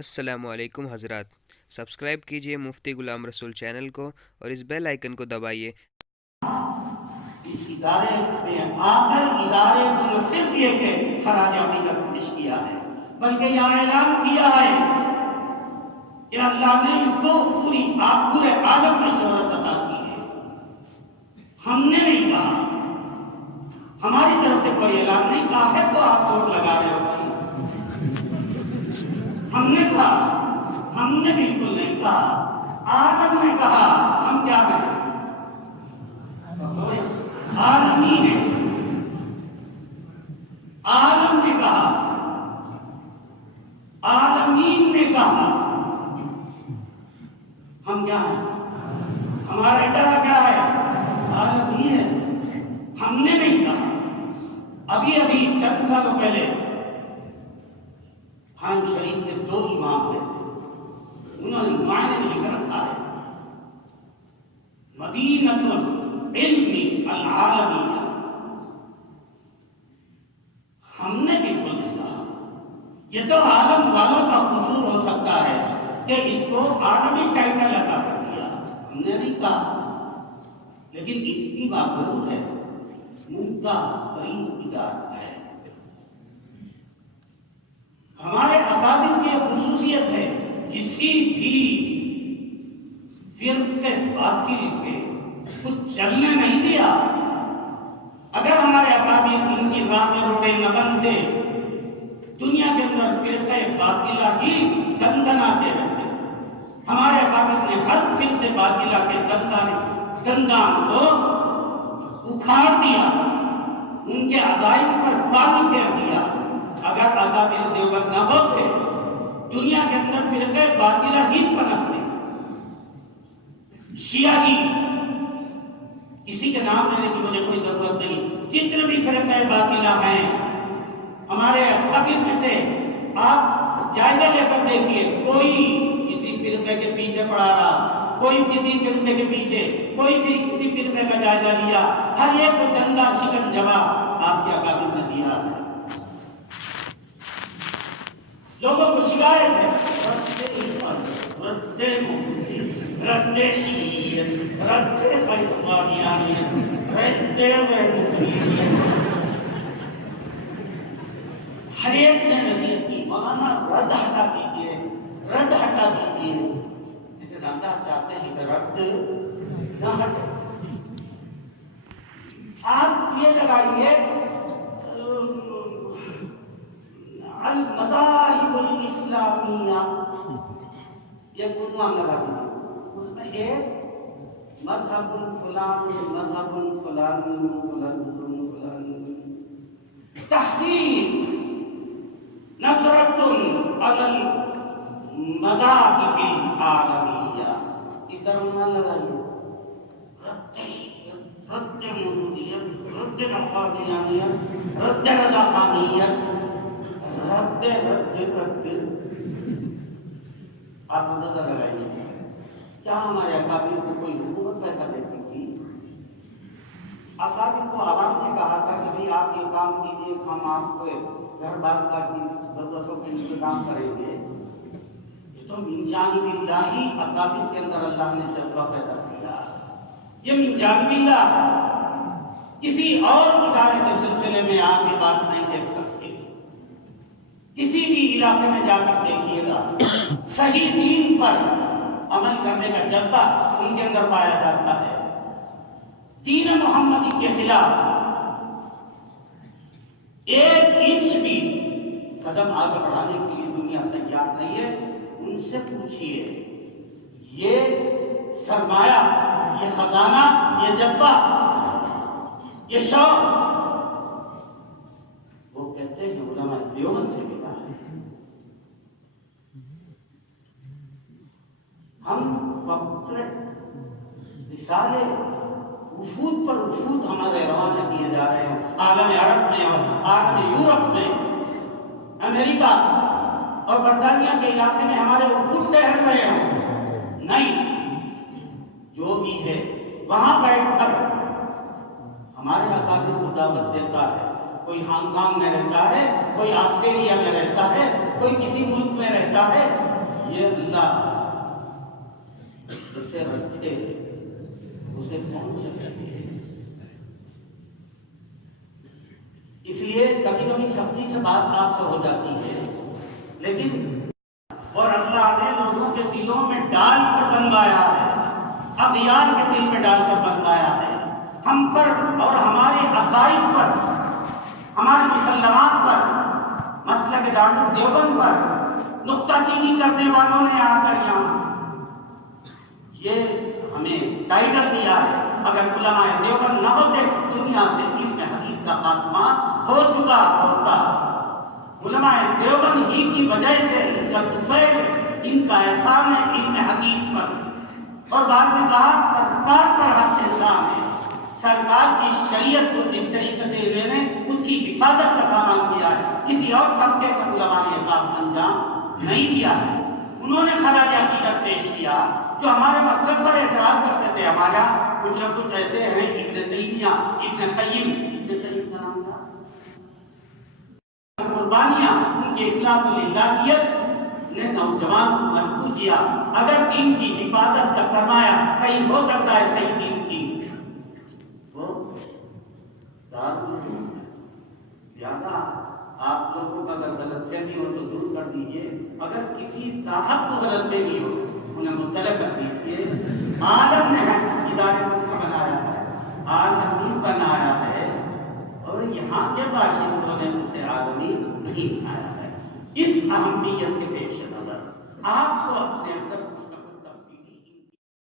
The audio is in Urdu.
السلام علیکم حضرات، سبسکرائب کیجئے مفتی غلام رسول چینل کو اور اس بیل آئیکن کو دبائیے۔ اس ادارے میں آخر ادارے کو نہ صرف یہ کہ خراج عقیدت پیش کیا ہے بلکہ یہ اعلان کیا ہے کہ اللہ نے اس کو پورے عالم میں شہرت عطا کی ہے۔ ہم نے نہیں کہا، ہماری طرف سے کوئی اعلان نہیں کہا ہے تو آپ اور لگا رہے ہو۔ ہم نے کہا، ہم نے بالکل نہیں کہا، عالم نے کہا۔ ہم کیا ہیں؟ عالمی ہے۔ عالم نے کہا، عالمین نے کہا۔ ہم کیا ہیں؟ ہمارا ادارہ کیا ہے؟ عالمی ہے۔ ہم نے نہیں کہا۔ ابھی چند سالوں پہلے حرم شریف کے 2 امام ہوئے تھے، انہوں نے معنی میں لکھ رکھا ہے مدینۃ العلم العالمیہ۔ ہم نے بالکل نہیں کہا۔ یہ تو عالم والوں کا قصور ہو سکتا ہے کہ اس کو عالمی ٹائٹل عطا کر دیا، ہم نے نہیں کہا۔ لیکن اتنی بات ضرور ہے، ممتاز ترین ادارہ ہے۔ ہمارے اکابر کی خصوصیت ہے، کسی بھی فرقے باطل پہ کچھ چلنے نہیں دیا۔ اگر ہمارے اکابر ان کی راہ میں روڑے نہ بنتے، دنیا کے اندر فرقے باطلہ ہی دندناتے رہتے۔ ہمارے اکابر نے ہر فرقے باطلہ کے دندان کو اکھاڑ دیا، ان کے عزائم پر پانی پھیر دیا۔ اگر اکابر دیوبند نہ ہوتے، دنیا کے اندر فرقے باطلہ ہی پنپتے۔ شیعہ کسی کے نام لینے کی مجھے کوئی ضرورت نہیں، جتنے بھی فرقے باطلہ ہیں ہمارے اکابر میں سے آپ جائزہ لے کر دیکھیے، کوئی کسی فرقے کے پیچھے پڑا رہا، کوئی کسی فرقے کے پیچھے، کوئی پھر کسی فرقے کا جائزہ لیا، ہر ایک کو ڈنڈا شکن جواب آپ کے اکابر نے دیا ہے۔ لوگوں کو شکایت ہے، رد مفتی، رد شیعیت، رد قادیانیت، رد غیرمسلمین۔ ہر ایک نے نصیحت کی، مولانا رد ہٹا دیجیے، رد ہٹا دیجیے، لیکن اللہ چاہتے ہیں کہ رد نہ ہٹے۔ آپ یہ لگائیے المذاہب الاسلامیہ، یہ عنوان لگا دیجیے، اس میں ایک مذہب فلان، مذہب فلان فلان فلان، تحقیق نظرۃ علی المذاہب العالمیہ، ادھر عنوان لگائیے۔ رد موجودیت، رد قادیانیت، رد رضا خانیت، رد رد رد۔ آپ اندازہ لگائیے کیا ہمارے اکابر کو کوئی حکومت پیسہ دیتی تھی؟ اکابر کو عوام نے کہا تھا کہ بھئی آپ یہ کام کیجیے، ہم آپ کو گھر بار کی ضرورتوں کے انتظام کریں گے۔ یہ تو من جانب اللہ ہی اکابر کے اندر اللہ نے جذبہ پیدا کیا، یہ من جانب اللہ۔ کسی اور ادارے کے سلسلے میں آپ یہ بات نہیں دیکھ سکتے۔ کسی بھی علاقے میں جا کر دیکھیے گا، صحیح دین پر عمل کرنے کا جذبہ ان کے اندر پایا جاتا ہے۔ دین محمدی کے خلاف 1 انچ بھی قدم آگے بڑھانے کے لیے دنیا تیار نہیں ہے۔ ان سے پوچھئے، یہ سرمایہ، یہ خزانہ، یہ جذبہ، یہ شوق، وہ کہتے ہیں علماء دیوبند سے ملا ہے۔ ہم رسالے وفود پر وفود ہمارے روانہ کیے جا رہے ہیں، عالم عرب میں اور عالم یورپ میں، امریکہ اور برطانیہ کے علاقے میں ہمارے وفود ٹہل رہے ہیں۔ نہیں، جو بھی ہے وہاں بیٹھ کر ہمارے اکابر کو دعوت دیتا ہے کوئی ہانگ کانگ میں رہتا ہے، کوئی آسٹریلیا میں رہتا ہے، کوئی کسی ملک میں رہتا ہے، یہ اللہ اسے رکھتے اسے پہنچ سکتے ہیں۔ اس لیے کبھی کبھی سختی سے بات آپ سے ہو جاتی ہے، لیکن اور اللہ نے لوگوں کے دلوں میں ڈال کر بنوایا ہے، اغیار کے دل میں ڈال کر بنوایا ہے۔ ہم پر اور ہمارے عقائد پر، ہمارے مسلمات پر، مسلک دارالعلوم دیوبند پر نکتہ چینی کرنے والوں نے آ کر یہاں یہ ہمیں ٹائٹل دیا ہے، اگر علماء دیوبند نہ ہوتے دنیا سے علم حدیث کا خاتمہ ہو چکا ہوتا۔ علماء دیوبند ہی کی وجہ سے ان کا احسان ہے علم حدیث پر، اور بعد میں کہا سرکار پر حق احسان ہے۔ سرکار کی شریعت کو جس طریقے سے انہوں نے اس کی حفاظت کا سامان کیا ہے، کسی اور طبقے کا علماء نے کام انجام نہیں دیا ہے۔ انہوں نے خراج عقیدت پیش کیا جو ہمارے مسلک پر اعتراض کرتے تھے۔ ہمارا کچھ نہ کچھ ایسے ہیں، ابن تیمیہ، ابن قیم کا نام تھا، قربانیاں، ان کے اخلاص الہیت نے نوجوان کو مجبور کیا۔ اگر دین کی حفاظت کا سرمایہ کہیں ہو سکتا ہے صحیح دین کی، لہذا آپ لوگوں کا اگر غلط فہمی ہو تو دور کر دیجئے، اگر کسی صاحب کو غلط فہمی ہو انہیں مطلع کر دیجئے۔ عالم نے ادارے کو بنایا ہے، عالمی بنایا ہے، اور یہاں کے باشندوں نے اسے عالمی نہیں بنایا ہے۔ اس اہمیت کے پیش نظر آپ کو اپنے اندر